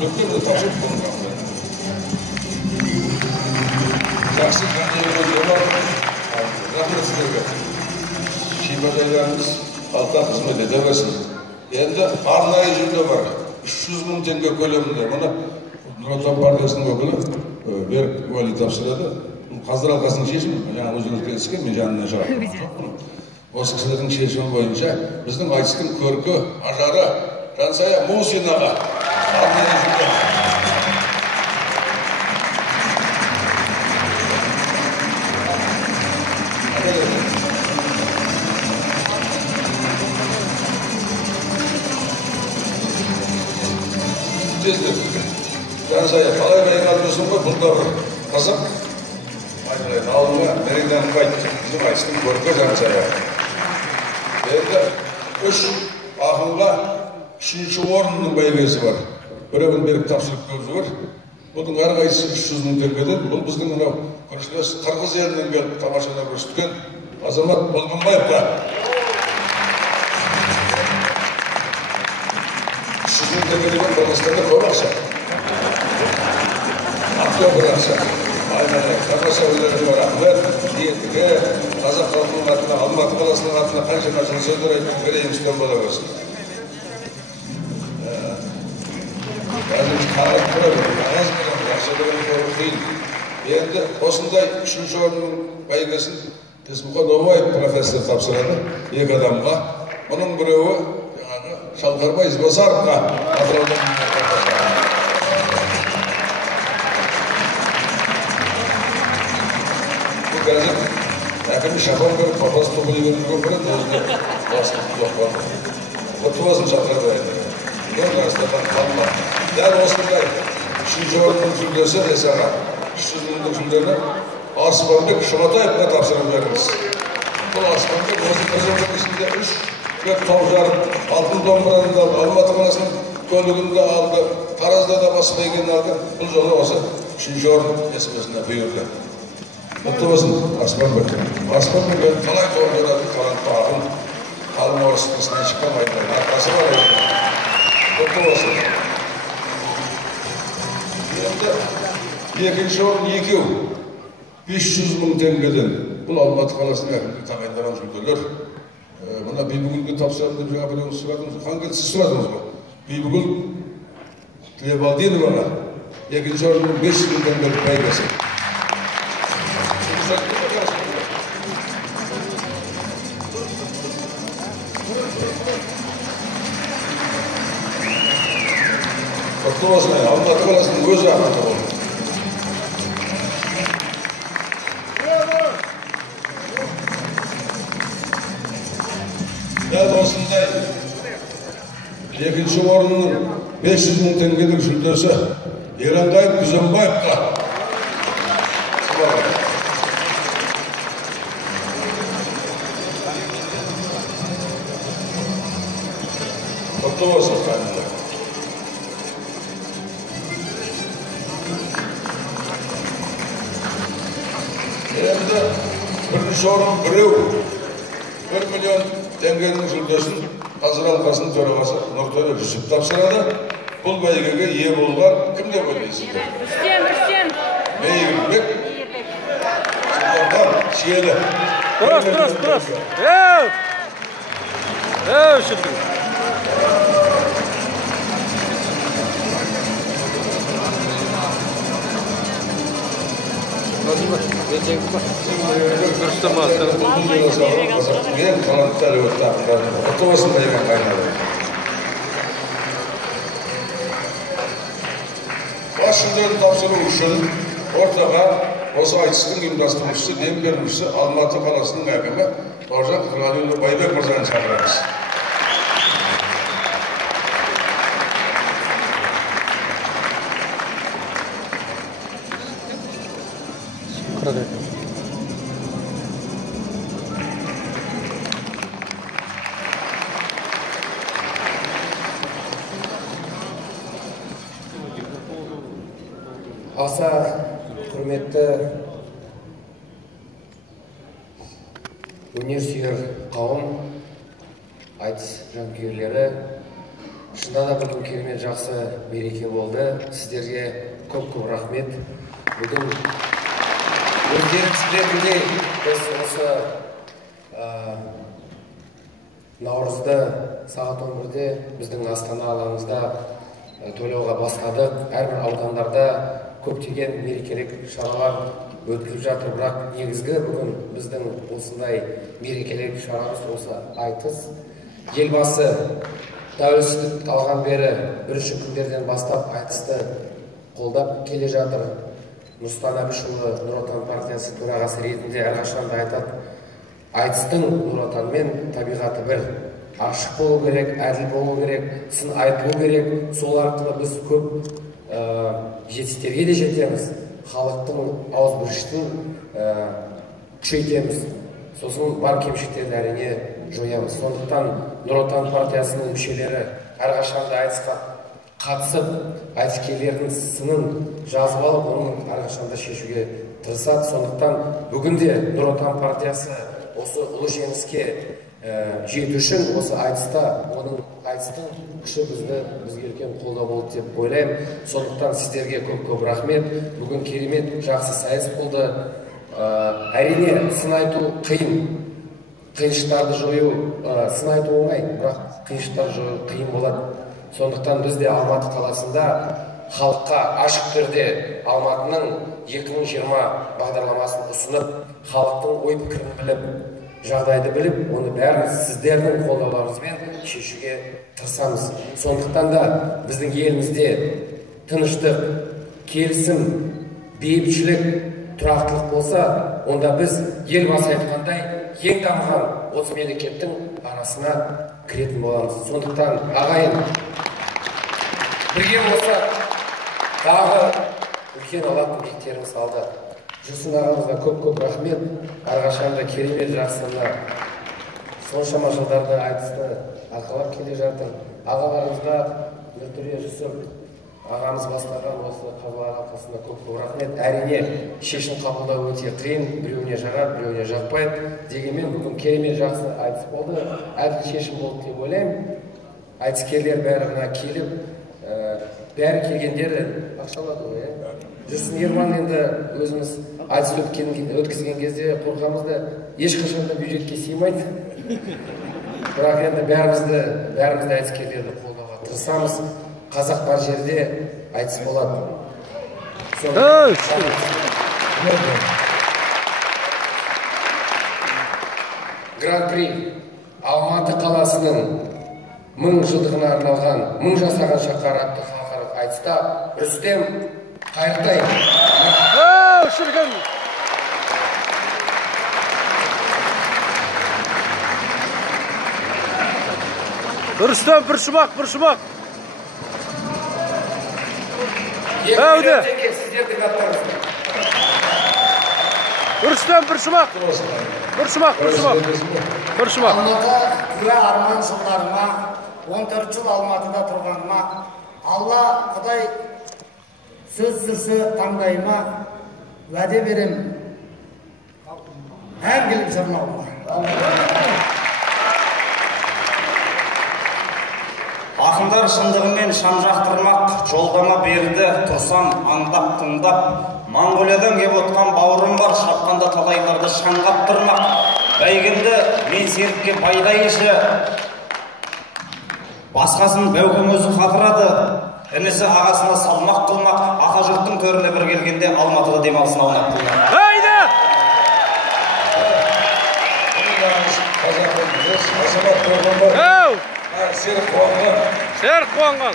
Мектепте тапшырып болған. Жақсы жандайымыз рахмет сіздерге. Шипажайларымыз халыққа қызмет ете берсін. Енді арнайы жүлде бар. 300 000 теңге көлемінде. Мұны Нұр Отан партиясының өкілі Берік Уәли тапсырады. Қазір алқасының шешімі, жаңа өзіңіз келіскен, мен жанына жауап. Осы кісілердің шешімі бойынша біздің айтыстың көркі, ажары Жансая Мусинаға арнайы жүлде. Жансая, қалай байқалмасын ғой, бұл да бір қызық. Айтылайды, алдыңа мерейданып қайт, bizim айтыстың көркі Жансая. Енді 3 ақынға 3-ші орынның бәйгесі бар. Біреуін беріп тапсырып көзі бар. Бұның әрқайсысы 300 000 теңгеден. Бұл біздің мынау көршілес Қырғыз елінен келіп тамашада көрсеткен Азамат Болғанбаевқа 300 000 теңге деген Қырғызстанда көп ақша. Актер ақша. Тамаша өнеріне бар рахмет. Ниетіге қазақ халқының атына, Алматы қаласының атына қанша сөздер айтып береймізден бола берсін. Енді осындай 3-ші орынның бәйгесін Есмұқан Обаев профессор тапсырады 2 адамға. Оның біреуі Шалқарбай Ізбасаровқа Атыраудан қазір әкімі шапан көріп, папасы тоқы деген жүрген көреді, өзіне басып жоқ бар. Құтты болсын Шалқарбай. Арыстан қалма. Дәл осындай 3-ші орынның жүлдесі Ресаға 300 000 жүлдені Арыспанбек Жұматаевқа тапсырып беріңіз. Бұл Арыспанбек осы бір жылдың ішінде 3 тау жарып, алтын домбыраны алды, Алматы қаласының көлігінде алды, Таразда да бас бәйгені алды. Бұл жолы осы 3-ші орын есімесіне бұйырды. Құтты болсын Арыспанбек. Арыспанбек қалай торғырады, талантты ақын, қалың орыс тілінен шыққан айтылады. Арқасы бар еді. Құтты болсын. Енді 2-ші орын 2, 500 000 теңгеден. Бұл Алматы қаласының әкімдігі тағайындаған жүлделер. Мұна Бибігүлге тапсырамын деп жаңа біреуіңіз сұрадыңыз. Қанға сіз сұрадыңыз ба? Бибігүл Тілебалдиноваға 2-ші орынның 500 000 теңгелік бәйгесі. Құтты болсын, Алматы қаласының өзі ақыны болды. Дәл осындай 2-ші орынның 500 000 теңгелік жүлдесі Еранғайып Күзембаевқа. Құтты болсын, қайындар. Енді 1-ші орын біреу 1 миллион теңгенің жүлдесін қазір алқасының төрағасы Нұртөре Жүсіп тапсырады. Бұл бәйгеге ие болған кім деп ойлайсыздар? Рүстем. Мейірбек. Сіздерден Шиелі. Тұрас. Шүрдің. Мен талантты әлеуетті ақындарының құтты болсын бәйген қайнады. Бас жүлдені тапсыру үшін ортаға осы айтыстың ұйымдастырушысы, дем берушісі Алматы қаласының әкімі Бауыржан Құдырғалиұлы Байбек мырзаны шақырамыз. Аса құрметті өнерсүйер қауым, айтыс жанкүйерлері, Шынында да бүгін керемет жақсы мереке болды. Сіздерге көп-көп рахмет. Бүгін өздеріңіз білетіндей біз осы наурызды сағат 11-де біздің Астана алаңымызда тойлауға бастадық. Әрбір аудандарда көптеген мерекелік шаралар өткізіліп жатыр, бірақ негізгі бүгін біздің осындай мерекелік шарамыз осы айтыс. Елбасы тәуелсіздік алған бері бірінші күндерден бастап айтысты қолдап келе жатыр. Нұрсұлтан Әбішұлы Нұр Отан партиясы төрағасы ретінде әрқашанда айтады, айтыстың Нұр Отанмен табиғаты бір. Ашық болу керек, әділ болу керек, сын айтылу керек. Сол арқылы біз көп жетістіктерге де жетеміз. Халықтың ауызбіршілігін күшейтеміз. Сосын бар кемшіліктерді әрине жоямыз. Сондықтан Нұр Отан партиясының мүшелері әрқашанда айтысқа қатысып, айтыскерлердің сынын жазып алып, оның әрқашанда шешуге тырысады. Сондықтан бүгінде Нұр Отан партиясы осы ұлы жеңіске жету үшін осы айтыста, оның айтыстың күші бізге үлкен қолдау болды деп ойлаймын. Сондықтан сіздерге көп-көп рахмет. Бүгін керемет жақсы сайыс болды. Әрине, сын айту қиын. Қиыншылықтарды жою, сын айту оңай, бірақ қиыншылықтарды жою қиын болады. Сондықтан біз де Алматы қаласында халыққа ашық түрде Алматының 2020 бағдарламасын ұсынып, халықтың ой пікірін біліп, жағдайды біліп, оны бәрін сіздердің қолдауларыңызбен шешуге тырысамыз. Сондықтан да біздің елімізде тыныштық, келісім, бейбітшілік, тұрақтылық болса, онда біз елбасы айтқандай ең дамыған 30 мемлекеттің арасына кіретін боламыз. Сондықтан ағайын, бірге болса, дағы үлкен алатын биіктеріміз алды. Жүрсін ағамызға көп-көп рахмет. Әрқашанда керемет жақсына соншама жылдарды айтысты арқалап келе жатыр. Ағаларымызға Нұртөре Жүсіп ағамыз бастаған осы қазылар алқасына көп-көп рахмет. Әрине шешім қабылдау өте қиын, біреуіне жағады, біреуіне жақпайды. Дегенмен бүгін керемет жақсы айтыс болды. Әділ шешім болды деп ойлаймын. Айтыскерлер бәріне келіп, бәрі келгендері ақшалады ғой. Жүрсін Ерман, енді өзіміз айтыс өткізген кезде қорқамызды, ешқашанда бюджетке сыймайды. Бірақ енді бәрімізді айтыскерлерді қолдауға тырысамыз. Қазақ бар жерде айтыс болады. Гран-при Алматы қаласының 1000 жылдығына арналған 1000 жасаған шаһар атты халықаралық айтыста Рүстем Қайыртай. Рүстем, бір шумақ. Әуде. Рүстем, бір шумақ. Алматы күре арман жылдарыма, 14 жыл Алматыда тұрғаныма, Алла Құдай сөз жүрсе таңдайыма, уәде берем мәңгілік жырнауыма. Ақындар шындығымен шам жақтырмақ, жолдама берді, тұрсам аңдап тыңдап. Моңғолиядан кеп отқан бауырым бар, шапқанда талайларды шаңғап тұрмақ. Бәйгінді мен серікке байдайшы, басқасын бәукім өзі қатырады. Інісі ағасына салмақ қылмақ, ата жұрттың төріне бір келгенде Алматыда демалысын аунап қылмақ. Haydi! Азамат Қорғанбай. Серік Қуанған.